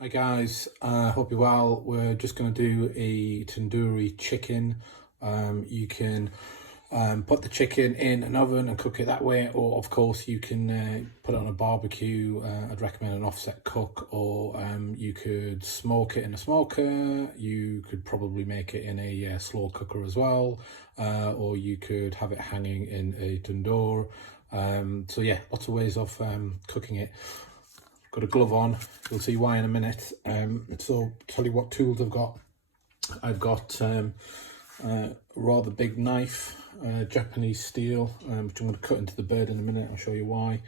Hi guys, hope you're well. We're just going to do a tandoori chicken. You can put the chicken in an oven and cook it that way, or of course you can put it on a barbecue. I'd recommend an offset cook, or you could smoke it in a smoker. You could probably make it in a slow cooker as well, or you could have it hanging in a tandoor. So yeah, lots of ways of cooking it. Got a glove on, you'll see why in a minute. So tell you what tools I've got. I've got a rather big knife, Japanese steel, which I'm going to cut into the bird in a minute. I'll show you why.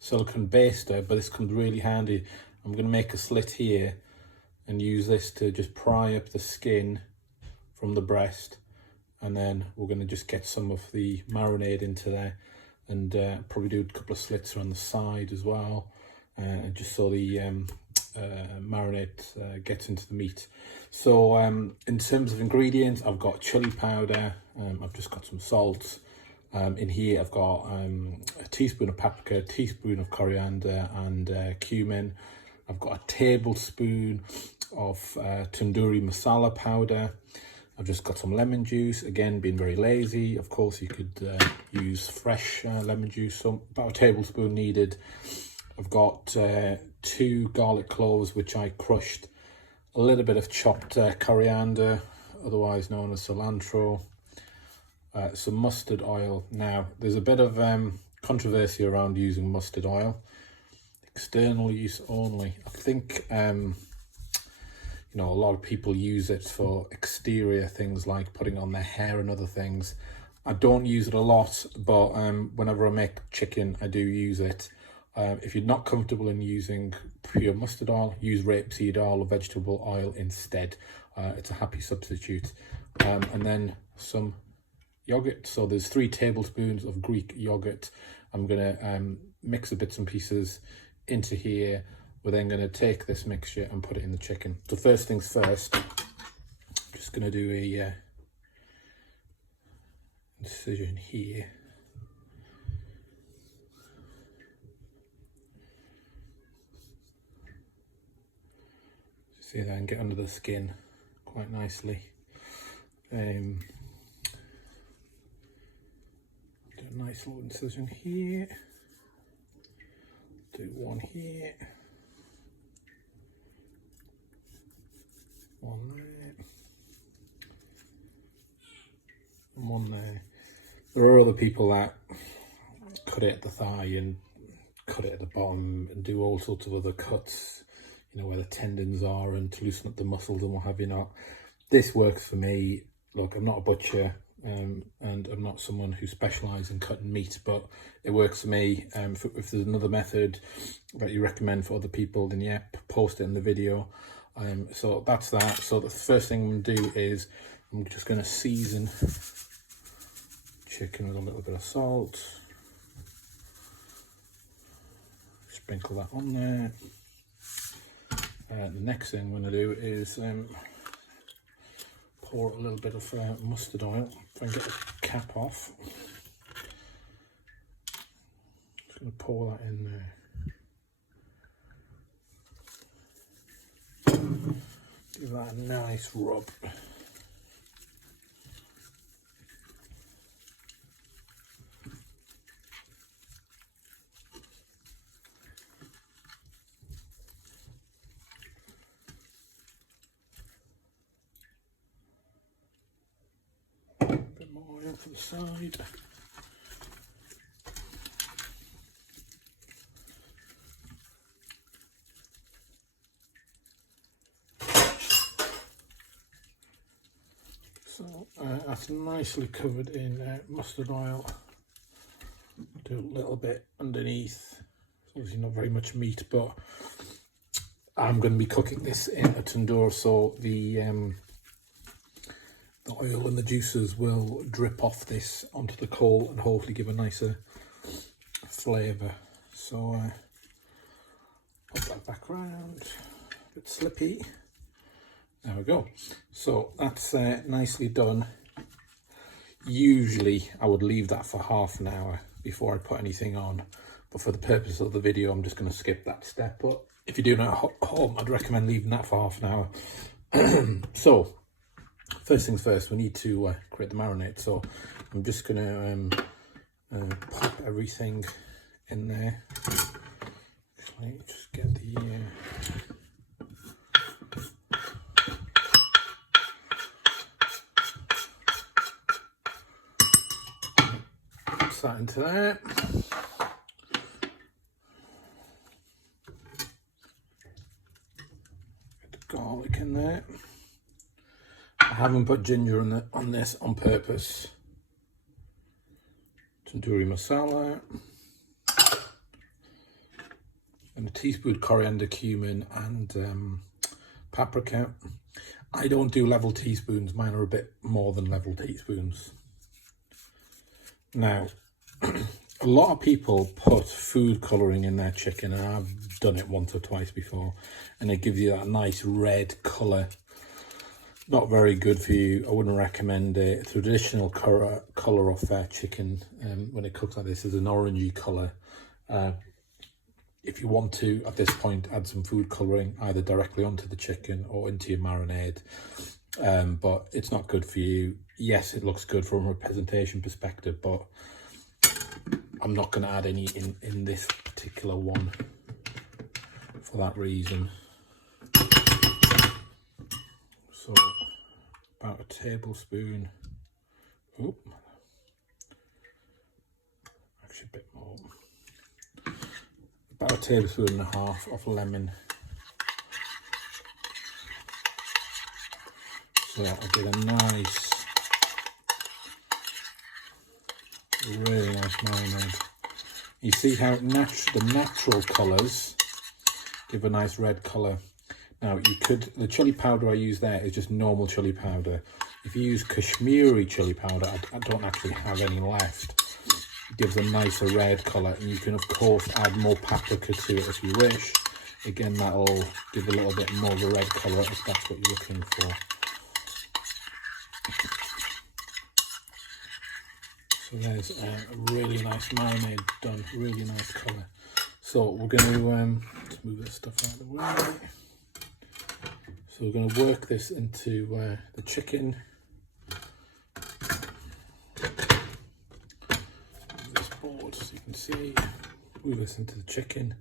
Silicone baster, but this comes really handy. I'm going to make a slit here and use this to just pry up the skin from the breast, and then we're going to just get some of the marinade into there, and probably do a couple of slits around the side as well, just so the marinade gets into the meat. So in terms of ingredients, I've got chili powder, I've just got some salt. In here I've got a teaspoon of paprika, a teaspoon of coriander and cumin. I've got a tablespoon of tandoori masala powder. I've just got some lemon juice, again being very lazy. Of course you could use fresh lemon juice, so about a tablespoon needed. I've got 2 garlic cloves which I crushed, a little bit of chopped coriander, otherwise known as cilantro, some mustard oil. Now there's a bit of controversy around using mustard oil, external use only. I think you know, a lot of people use it for exterior things like putting on their hair and other things. I don't use it a lot, but whenever I make chicken, I do use it. If you're not comfortable in using pure mustard oil, use rapeseed oil or vegetable oil instead. It's a happy substitute. And then some yogurt. So there's 3 tablespoons of Greek yogurt. I'm gonna mix the bits and pieces into here. We're then going to take this mixture and put it in the chicken. So first things first, I'm just going to do a incision here. See that, and get under the skin quite nicely. Do a nice little incision here. Do one here. One there, and one there. There are other people that cut it at the thigh and cut it at the bottom and do all sorts of other cuts, you know, where the tendons are, and to loosen up the muscles and what have you not. This works for me. Look, I'm not a butcher, and I'm not someone who specialises in cutting meat, but it works for me. If there's another method that you recommend for other people, then yeah, post it in the video. So that's that. So the first thing I'm going to do is I'm just going to season chicken with a little bit of salt. Sprinkle that on there. The next thing I'm going to do is pour a little bit of mustard oil. If I can get the cap off. Just going to pour that in there. Give that a nice rub. A bit more oil to the side. So that's nicely covered in mustard oil. Do a little bit underneath. Obviously not very much meat, but I'm going to be cooking this in a tandoor, so the oil and the juices will drip off this onto the coal and hopefully give a nicer flavour. So pop that back around, a bit slippy. There we go. So that's nicely done. Usually I would leave that for half an hour before I put anything on, but for the purpose of the video, I'm just going to skip that step. But if you're doing it at home, I'd recommend leaving that for half an hour. So, first things first, we need to create the marinade. So, I'm just going to pop everything in there. Actually, just get the... that into there. Get the garlic in there. I haven't put ginger on this on purpose. Tandoori masala. And a teaspoon coriander, cumin, and paprika. I don't do level teaspoons. Mine are a bit more than level teaspoons. Now, a lot of people put food colouring in their chicken, and I've done it once or twice before, and it gives you that nice red colour. Not very good for you. I wouldn't recommend it. Traditional colour of chicken, when it cooks like this, is an orangey colour. If you want to, at this point, add some food colouring either directly onto the chicken or into your marinade, but it's not good for you. Yes, it looks good from a presentation perspective, but I'm not going to add any in this particular one for that reason. So about a tablespoon, actually a bit more, about a tablespoon and a half of lemon. So I get a nice, really nice marinade. You see how the natural colours give a nice red colour. Now the chili powder I use there is just normal chili powder. If you use Kashmiri chili powder, I don't actually have any left. It gives a nicer red colour, and you can of course add more paprika to it if you wish. Again, that'll give a little bit more of a red colour if that's what you're looking for. So there's a really nice marinade done, really nice colour. So we're going to just move this stuff out of the way. So we're going to work this into the chicken. This board, so you can see, move this into the chicken.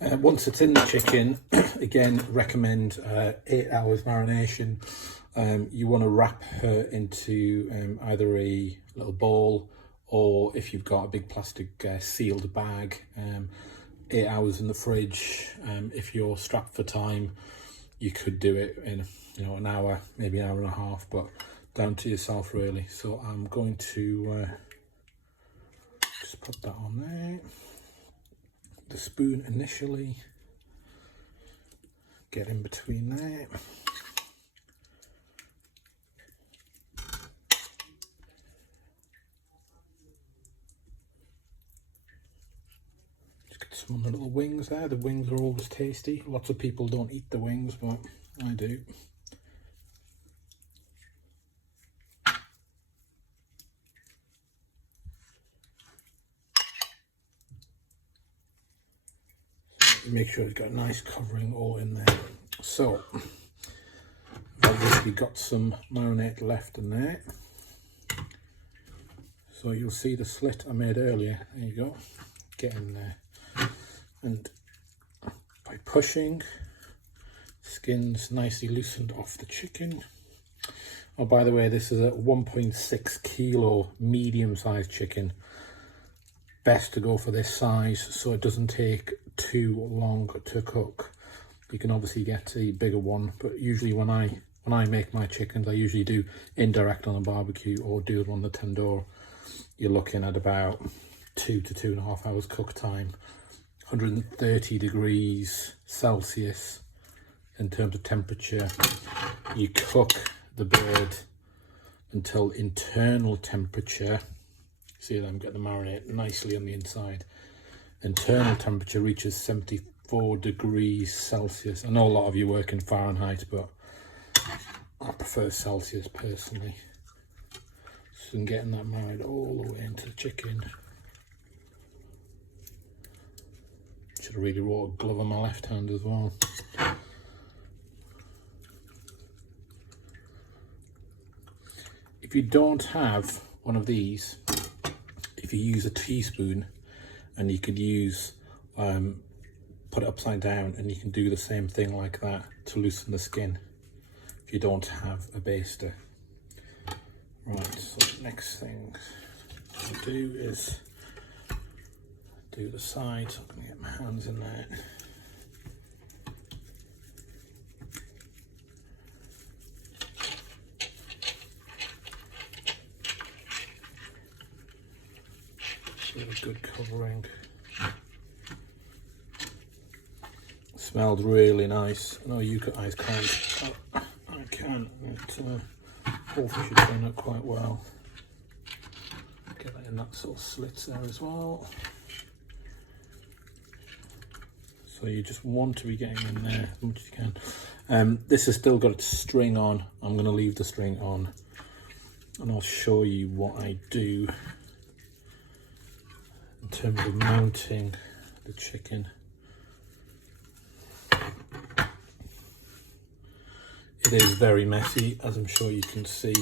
Once it's in the chicken, again, recommend 8 hours marination. You want to wrap her into either a little bowl, or if you've got a big plastic sealed bag, 8 hours in the fridge. If you're strapped for time, you could do it in an hour, maybe an hour and a half, but down to yourself really. So I'm going to just put that on there. The spoon initially, get in between there. Some of the little wings there. The wings are always tasty. Lots of people don't eat the wings, but I do. So make sure it's got a nice covering all in there. So I've obviously got some marinade left in there. So you'll see the slit I made earlier. There you go. Get in there. And by pushing, skin's nicely loosened off the chicken. Oh, by the way, this is a 1.6 kilo medium-sized chicken. Best to go for this size so it doesn't take too long to cook. You can obviously get a bigger one, but usually when I make my chickens, I usually do indirect on a barbecue or do it on the tandoor. You're looking at about 2 to 2.5 hours cook time. 130 degrees Celsius in terms of temperature. You cook the bird until internal temperature. See them get the marinade nicely on the inside. Internal temperature reaches 74 degrees Celsius. I know a lot of you work in Fahrenheit, but I prefer Celsius personally. So I'm getting that marinade all the way into the chicken. a really raw glove on my left hand as well. If you don't have one of these, if you use a teaspoon, and you could use, put it upside down and you can do the same thing like that to loosen the skin if you don't have a baster. Right, so next thing I'll do is do the sides. I'm going to get my hands in there. Really good covering. Smelled really nice. I know you guys can't, but I can. Hopefully should turn out quite well. Get that in that sort of slits there as well. So you just want to be getting in there as much as you can. This has still got its string on. I'm going to leave the string on, and I'll show you what I do in terms of mounting the chicken. It is very messy, as I'm sure you can see.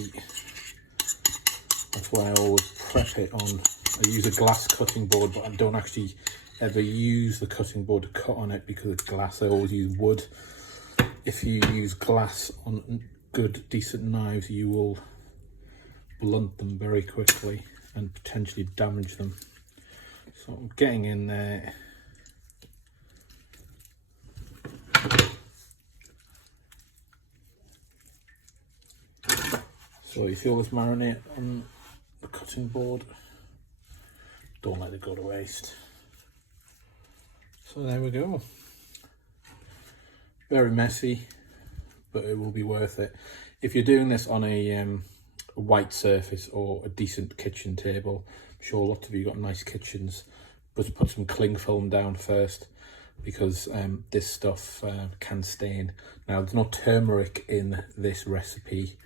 That's why I always prep it on. I use a glass cutting board, but I don't actually ever use the cutting board to cut on it because it's glass. I always use wood. If you use glass on good, decent knives, you will blunt them very quickly and potentially damage them. So I'm getting in there. So you feel this marinate on the cutting board, don't let it go to waste. So there we go. Very messy, but it will be worth it. If you're doing this on a white surface or a decent kitchen table, I'm sure lots of you got nice kitchens, but put some cling film down first, because this stuff can stain. Now there's no turmeric in this recipe.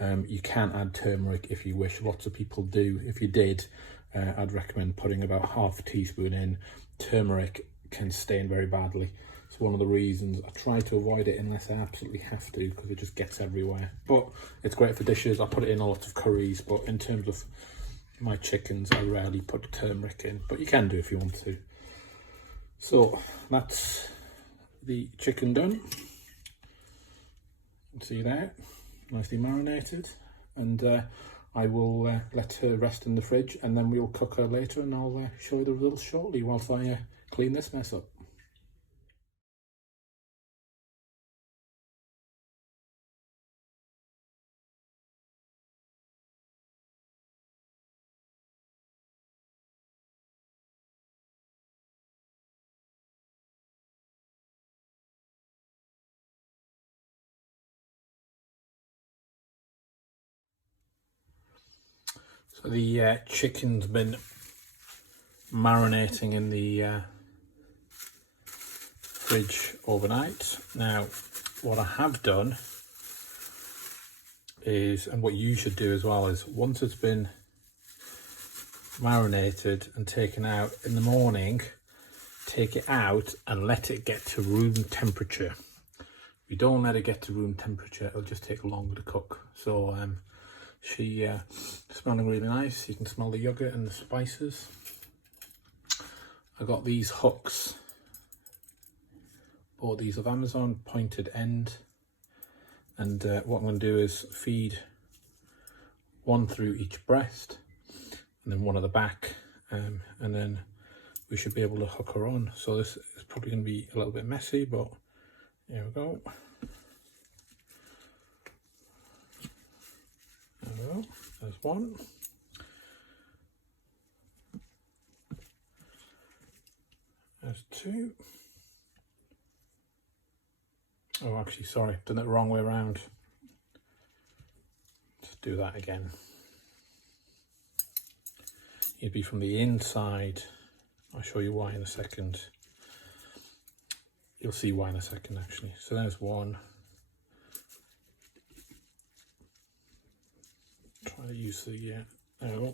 You can add turmeric if you wish. Lots of people do. If you did, I'd recommend putting about half a teaspoon in. Turmeric can stain very badly. It's one of the reasons I try to avoid it unless I absolutely have to, because it just gets everywhere. But it's great for dishes. I put it in a lot of curries, but in terms of my chickens, I rarely put turmeric in, but you can do if you want to. So that's the chicken done. You can see there, nicely marinated, and I will let her rest in the fridge, and then we'll cook her later, and I'll show you the results shortly whilst I clean this mess up. So the chicken's been marinating in the fridge overnight. Now, what I have done is, and what you should do as well, is once it's been marinated and taken out in the morning, take it out and let it get to room temperature. If you don't let it get to room temperature, it'll just take longer to cook. So she smelling really nice. You can smell the yogurt and the spices. I got these hooks, bought these off Amazon, pointed end, and what I'm going to do is feed one through each breast and then one at the back, and then we should be able to hook her on. So this is probably going to be a little bit messy, but here we go. There we go, there's one. There's two. Oh, actually, sorry, done it the wrong way around. Let's do that again. You'd be from the inside. I'll show you why in a second. You'll see why in a second, actually. So there's one. Try to use the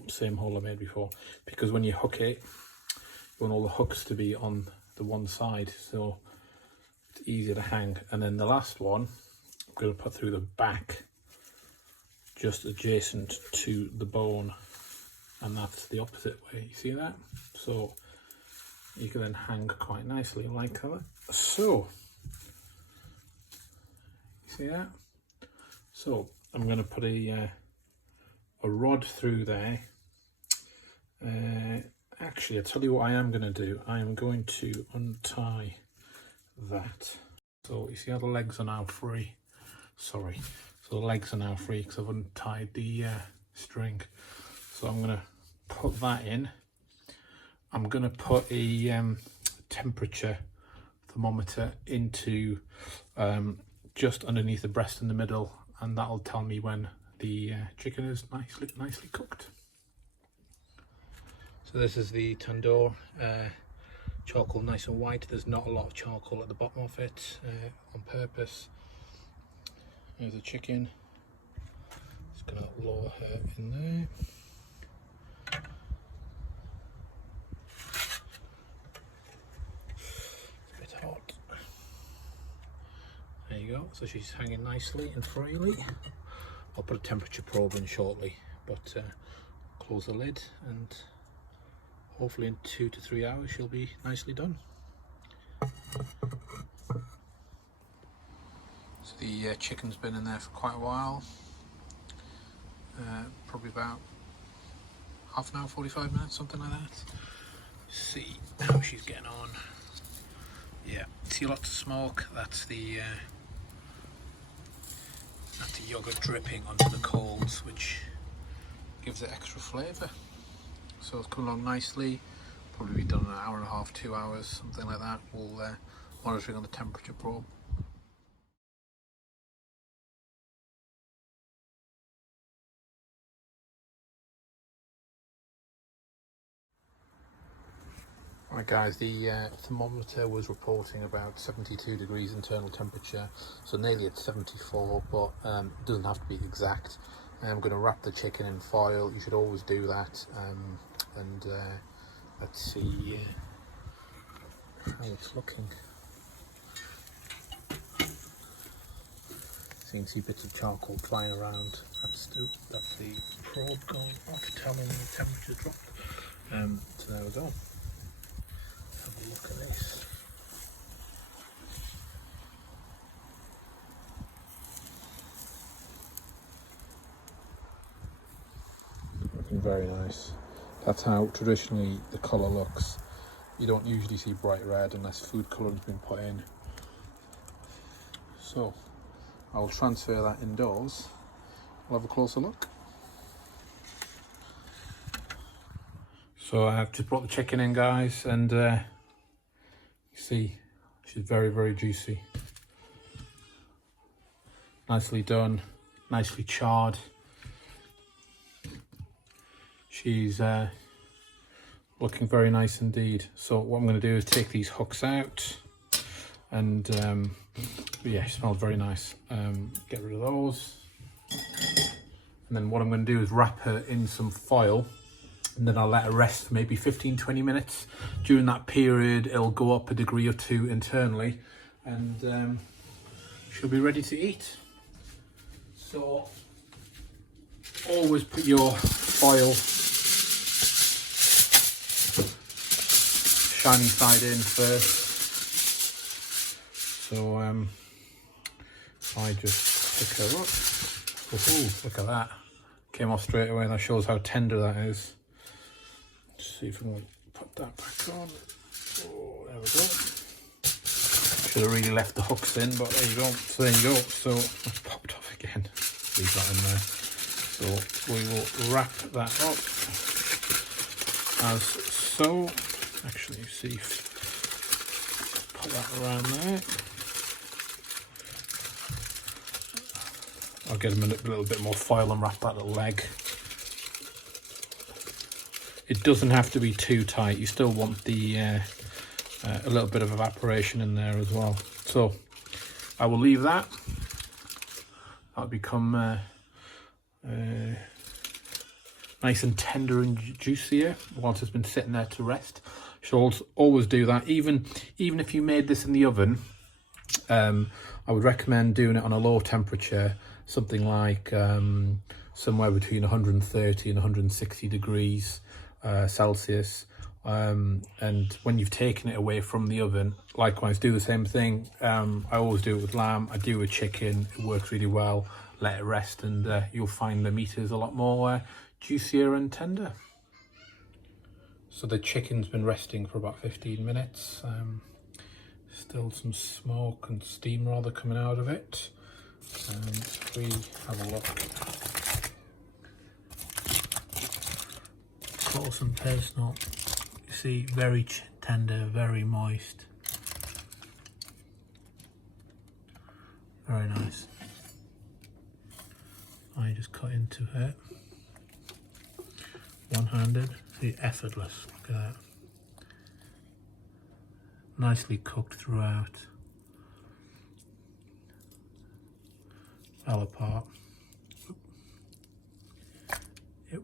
same hole I made before, because when you hook it, you want all the hooks to be on the one side, so it's easier to hang. And then the last one I'm going to put through the back, just adjacent to the bone, and that's the opposite way. You see that? So you can then hang quite nicely like that. So you see that? So I'm going to put a rod through there. Actually, I'll tell you what I am going to do. I am going to untie that. So you see how the legs are now free? Sorry. So the legs are now free because I've untied the string. So I'm going to put that in. I'm going to put a temperature thermometer into just underneath the breast in the middle, and that'll tell me when the chicken is nicely cooked. So this is the tandoor, charcoal nice and white. There's not a lot of charcoal at the bottom of it on purpose. There's the chicken. Just gonna lower her in there. It's a bit hot. There you go. So she's hanging nicely and freely. I'll put a temperature probe in shortly, but close the lid, and hopefully in 2 to 3 hours she'll be nicely done. So the chicken's been in there for quite a while, probably about half an hour, 45 minutes, something like that. See how she's getting on. Yeah, see lots of smoke. That's the yogurt dripping onto the coals, which gives it extra flavour. So it's come along nicely. Probably be done in an hour and a half, 2 hours, something like that. We'll monitoring on the temperature probe. Right guys, the thermometer was reporting about 72 degrees internal temperature, so nearly at 74, but it doesn't have to be exact. I'm going to wrap the chicken in foil. You should always do that. And let's see how it's looking. So you can see bits of charcoal flying around. That's the probe going off, telling me the temperature dropped. So there we go. Have a look at this. Looking very nice. That's how traditionally the colour looks. You don't usually see bright red unless food colouring's been put in. So I will transfer that indoors. We'll have a closer look. So I've just brought the chicken in, guys, and you see she's very juicy. Nicely done, nicely charred. She's looking very nice indeed. So what I'm going to do is take these hooks out, and yeah, she smells very nice. Get rid of those, and then what I'm going to do is wrap her in some foil, and then I'll let her rest for maybe 15-20 minutes. During that period it'll go up a degree or two internally, and she'll be ready to eat. So always put your foil shiny side in first. So I just pick her up. Oh, look at that. Came off straight away. That shows how tender that is. Let's see if we can put that back on. Oh, there we go. Should have really left the hooks in, but there you go. So there you go. So it's popped off again. Leave that in there. So we will wrap that up as so. Actually, you see, put that around there. I'll get a little bit more foil and wrap that little leg. It doesn't have to be too tight. You still want the a little bit of evaporation in there as well. So I will leave that. That'll become nice and tender and juicier whilst it's been sitting there to rest. should always do that. Even if you made this in the oven, I would recommend doing it on a low temperature, something like somewhere between 130 and 160 degrees Celsius. And when you've taken it away from the oven, likewise do the same thing. I always do it with lamb. I do with chicken. It works really well. Let it rest, and you'll find the meat is a lot more juicier and tender. So the chicken's been resting for about 15 minutes. Still some smoke and steam rather coming out of it. If we have a look, close and personal. You see, very tender, very moist. Very nice. I just cut into it. One-handed. See, effortless. Look at that. Nicely cooked throughout. Fell apart. Yep.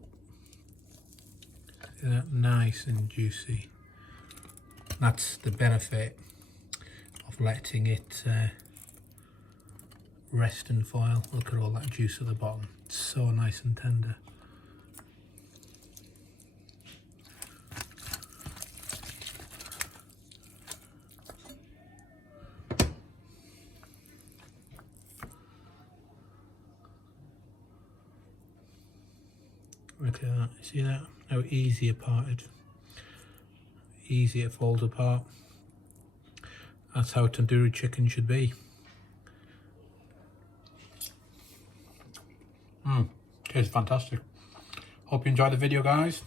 See that? Nice and juicy. That's the benefit of letting it rest in foil. Look at all that juice at the bottom. It's so nice and tender. Look at that, see that? How easy it parted. Easy it folds apart. That's how tandoori chicken should be. Tastes fantastic. Hope you enjoyed the video, guys.